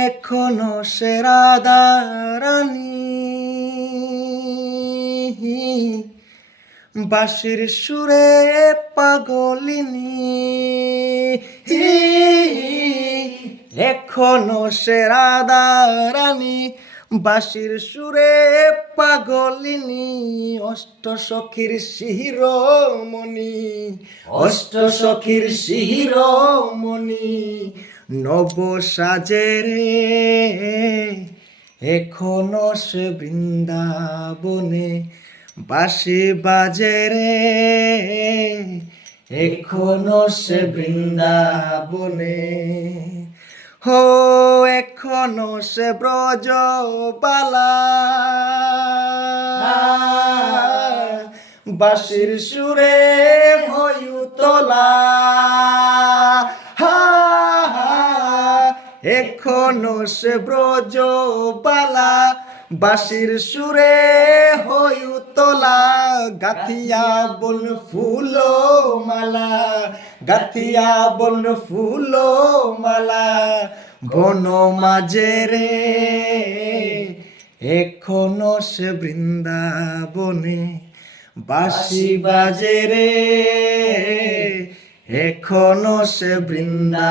এখনো সে রাধা রানী বাঁশির সুরে পাগলিনী এখনো সে রাধা রানী বাঁশির সুরে পাগলিনী অষ্ট সখীর শিরোমণি অষ্ট সখীর শিরোমণি নব সাজেরে এখনো সে বৃন্দাবনে বাঁশি বাজে রে এখনো সে বৃন্দাবনে হো এখনো সে ব্রজবালা বাঁশির সুরে হইউতলা এখনো সে ব্রজবালা বাঁশির সুরে হইউতলা গাথিয়া বল ফুল মালা গাথিয়া বল ফুল মালা বন মাঝে রে এখনো সে বৃন্দাবনে বাঁশি বাজে রে এখনো সে বৃন্দা